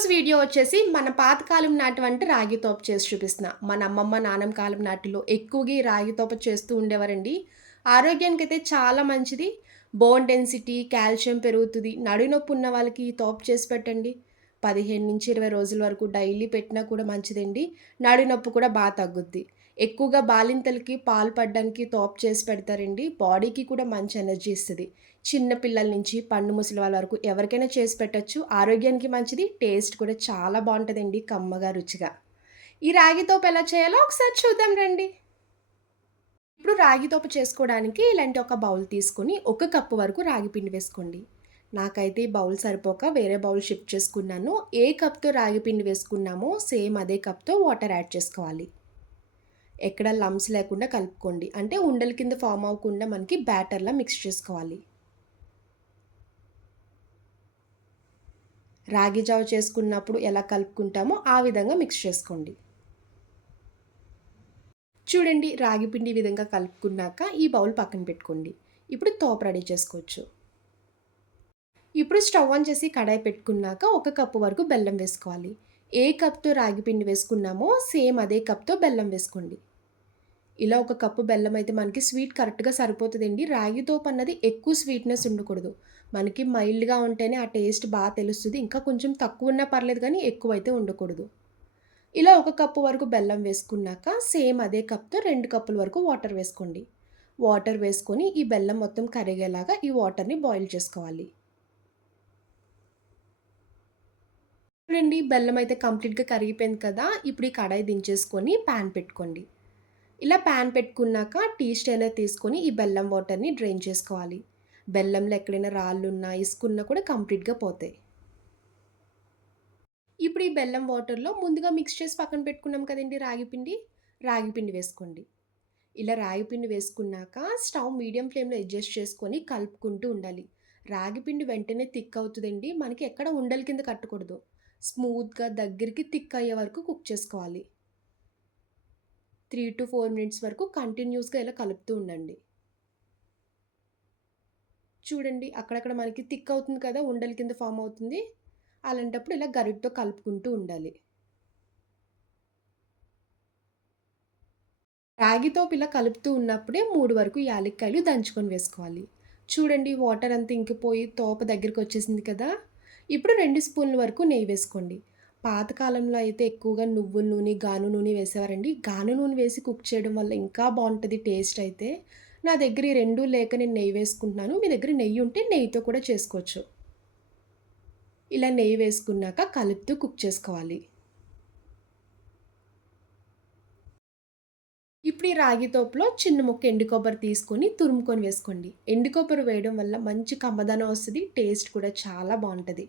ఈరోజు వీడియో వచ్చేసి మన పాతకాలం నాటువంటి రాగి తోప చేసి చూపిస్తున్నా. మన అమ్మమ్మ నాన్నమ్మ కాలం నాటిలో ఎక్కువగా ఈ రాగి తోప చేస్తూ ఉండేవారండి. ఆరోగ్యానికి అయితే చాలా మంచిది. బోన్ డెన్సిటీ కాల్షియం పెరుగుతుంది. నడునొప్పి ఉన్న వాళ్ళకి ఈ తోపు చేసి పెట్టండి. పదిహేను నుంచి ఇరవై రోజుల వరకు డైలీ పెట్టినా కూడా మంచిదండి. నడునొప్పి కూడా బాగా తగ్గుద్ది. ఎక్కువగా బాలింతలకి పాలు పడడానికి తోపు చేసి పెడతారండి. బాడీకి కూడా మంచి ఎనర్జీ ఇస్తుంది. చిన్న పిల్లల నుంచి పండు ముసలి వాళ్ళ వరకు ఎవరికైనా చేసి పెట్టచ్చు. ఆరోగ్యానికి మంచిది టేస్ట్ కూడా చాలా బాగుంటుందండి కమ్మగా రుచిగా. ఈ రాగి తోపు ఎలా చేయాలో ఒకసారి చూద్దాం రండి. ఇప్పుడు రాగి తోపు చేసుకోవడానికి ఇలాంటి ఒక బౌల్ తీసుకొని ఒక కప్పు వరకు రాగి పిండి వేసుకోండి. నాకైతే ఈ బౌల్ సరిపోక వేరే బౌల్ షిఫ్ట్ చేసుకున్నాను. ఏ కప్తో రాగి పిండి వేసుకున్నామో సేమ్ అదే కప్తో వాటర్ యాడ్ చేసుకోవాలి. ఎక్కడ లమ్స్ లేకుండా కలుపుకోండి. అంటే ఉండల కింద ఫామ్ అవ్వకుండా మనకి బ్యాటర్లా మిక్స్ చేసుకోవాలి. రాగి జావ చేసుకున్నప్పుడు ఎలా కలుపుకుంటామో ఆ విధంగా మిక్స్ చేసుకోండి. చూడండి రాగి పిండి విధంగా కలుపుకున్నాక ఈ బౌల్ పక్కన పెట్టుకోండి. ఇప్పుడు తోపు రెడీ చేసుకోవచ్చు. ఇప్పుడు స్టవ్ ఆన్ చేసి కడాయి పెట్టుకున్నాక ఒక కప్పు వరకు బెల్లం వేసుకోవాలి. ఏ కప్తో రాగి పిండి వేసుకున్నామో సేమ్ అదే కప్తో బెల్లం వేసుకోండి. ఇలా ఒక కప్పు బెల్లం అయితే మనకి స్వీట్ కరెక్ట్గా సరిపోతుందండి. రాగి తోపు అన్నది ఎక్కువ స్వీట్నెస్ ఉండకూడదు. మనకి మైల్డ్గా ఉంటేనే ఆ టేస్ట్ బాగా తెలుస్తుంది. ఇంకా కొంచెం తక్కువ ఉన్నా పర్లేదు కానీ ఎక్కువ అయితే ఉండకూడదు. ఇలా ఒక కప్పు వరకు బెల్లం వేసుకున్నాక సేమ్ అదే కప్తో రెండు కప్పుల వరకు వాటర్ వేసుకోండి. వాటర్ వేసుకొని ఈ బెల్లం మొత్తం కరిగేలాగా ఈ వాటర్ని బాయిల్ చేసుకోవాలి. చూడండి బెల్లం అయితే కంప్లీట్గా కరిగిపోయింది కదా! ఇప్పుడు ఈ కడాయి దించేసుకొని ప్యాన్ పెట్టుకోండి. ఇలా ప్యాన్ పెట్టుకున్నాక టీ స్టైనర్ తీసుకొని ఈ బెల్లం వాటర్ని డ్రైన్ చేసుకోవాలి. బెల్లంలో ఎక్కడైనా రాళ్ళు ఉన్నా ఇసుకున్నా కూడా కంప్లీట్గా పోతాయి. ఇప్పుడు ఈ బెల్లం వాటర్లో ముందుగా మిక్స్ చేసి పక్కన పెట్టుకున్నాం కదండి రాగిపిండి రాగిపిండి వేసుకోండి. ఇలా రాగిపిండి వేసుకున్నాక స్టవ్ మీడియం ఫ్లేమ్లో అడ్జస్ట్ చేసుకొని కలుపుకుంటూ ఉండాలి. రాగిపిండి వెంటనే థిక్ అవుతుందండి. మనకి ఎక్కడ ఉండల కింద కట్టకూడదు. స్మూత్గా దగ్గరికి థిక్ అయ్యే వరకు కుక్ చేసుకోవాలి. త్రీ టు ఫోర్ మినిట్స్ వరకు కంటిన్యూస్గా ఇలా కలుపుతూ ఉండండి. చూడండి అక్కడక్కడ మనకి థిక్ అవుతుంది కదా ఉండల కింద ఫామ్ అవుతుంది. అలాంటప్పుడు ఇలా గరిటతో కలుపుకుంటూ ఉండాలి. రాగితో ఇలా కలుపుతూ ఉన్నప్పుడే మూడు వరకు యాలక్కాయలు దంచుకొని వేసుకోవాలి. చూడండి వాటర్ అంతా ఇంకిపోయి తోప దగ్గరికి వచ్చేసింది కదా. ఇప్పుడు రెండు స్పూన్ల వరకు నెయ్యి వేసుకోండి. పాతకాలంలో అయితే ఎక్కువగా నువ్వుల నూనె గాను నూనె వేసేవారండి. గాను నూనె వేసి కుక్ చేయడం వల్ల ఇంకా బాగుంటుంది టేస్ట్ అయితే. నా దగ్గర ఈ రెండు లేక నేను నెయ్యి వేసుకుంటున్నాను. మీ దగ్గర నెయ్యి ఉంటే నెయ్యితో కూడా చేసుకోవచ్చు. ఇలా నెయ్యి వేసుకున్నాక కలుపుతూ కుక్ చేసుకోవాలి. ఇప్పుడు ఈ రాగి తోపులో చిన్న ముక్క ఎండు కొబ్బరి తీసుకొని తురుముకొని వేసుకోండి. ఎండు కొబ్బరి వేయడం వల్ల మంచి కమ్మదనం వస్తుంది టేస్ట్ కూడా చాలా బాగుంటుంది.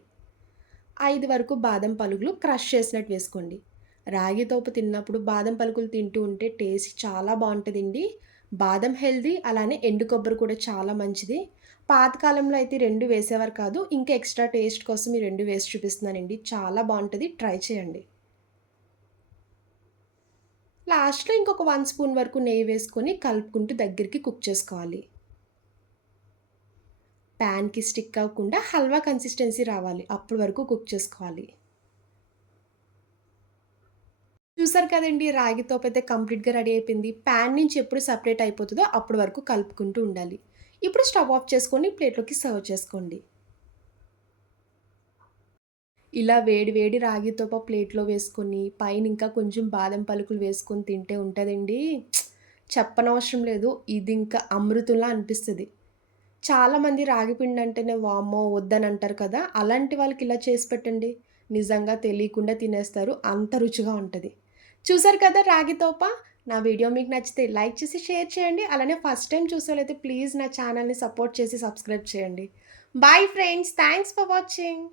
ఐదు వరకు బాదం పలుకులు క్రష్ చేసినట్టు వేసుకోండి. రాగి తోపు తిన్నప్పుడు బాదం పలుకులు తింటూ ఉంటే టేస్ట్ చాలా బాగుంటుందండి. బాదం హెల్దీ అలానే ఎండు కొబ్బరి కూడా చాలా మంచిది. పాతకాలంలో అయితే రెండు వేసేవారు కాదు ఇంకా ఎక్స్ట్రా టేస్ట్ కోసం ఈ రెండు వేసి చూపిస్తున్నానండి. చాలా బాగుంటుంది ట్రై చేయండి. లాస్ట్లో ఇంకొక వన్ స్పూన్ వరకు నెయ్యి వేసుకొని కలుపుకుంటూ దగ్గరికి కుక్ చేసుకోవాలి. ప్యాన్కి స్టిక్ అవ్వకుండా హల్వా కన్సిస్టెన్సీ రావాలి. అప్పటి వరకు కుక్ చేసుకోవాలి. చూసారు కదండి రాగితో అయితే కంప్లీట్గా రెడీ అయిపోయింది. ప్యాన్ నుంచి ఎప్పుడు సపరేట్ అయిపోతుందో అప్పటి వరకు కలుపుకుంటూ ఉండాలి. ఇప్పుడు స్టవ్ ఆఫ్ చేసుకొని ప్లేట్లోకి సర్వ్ చేసుకోండి. ఇలా వేడి వేడి రాగితోప ప్లేట్లో వేసుకొని పైన ఇంకా కొంచెం బాదం పలుకులు వేసుకొని తింటే ఉంటుందండి. చెప్పనవసరం లేదు. ఇది ఇంకా అమృతంలా అనిపిస్తుంది. చాలామంది రాగిపిండి అంటేనే వామ్మో వద్దని అంటారు కదా అలాంటి వాళ్ళకి ఇలా చేసి పెట్టండి. నిజంగా తెలియకుండా తినేస్తారు అంత రుచిగా ఉంటుంది. చూసారు కదా రాగి తోప? నా వీడియో మీకు నచ్చితే లైక్ చేసి షేర్ చేయండి. అలానే ఫస్ట్ టైం చూసేవాళ్ళైతే ప్లీజ్ నా ఛానల్ని సపోర్ట్ చేసి సబ్స్క్రైబ్ చేయండి. Bye friends thanks for watching.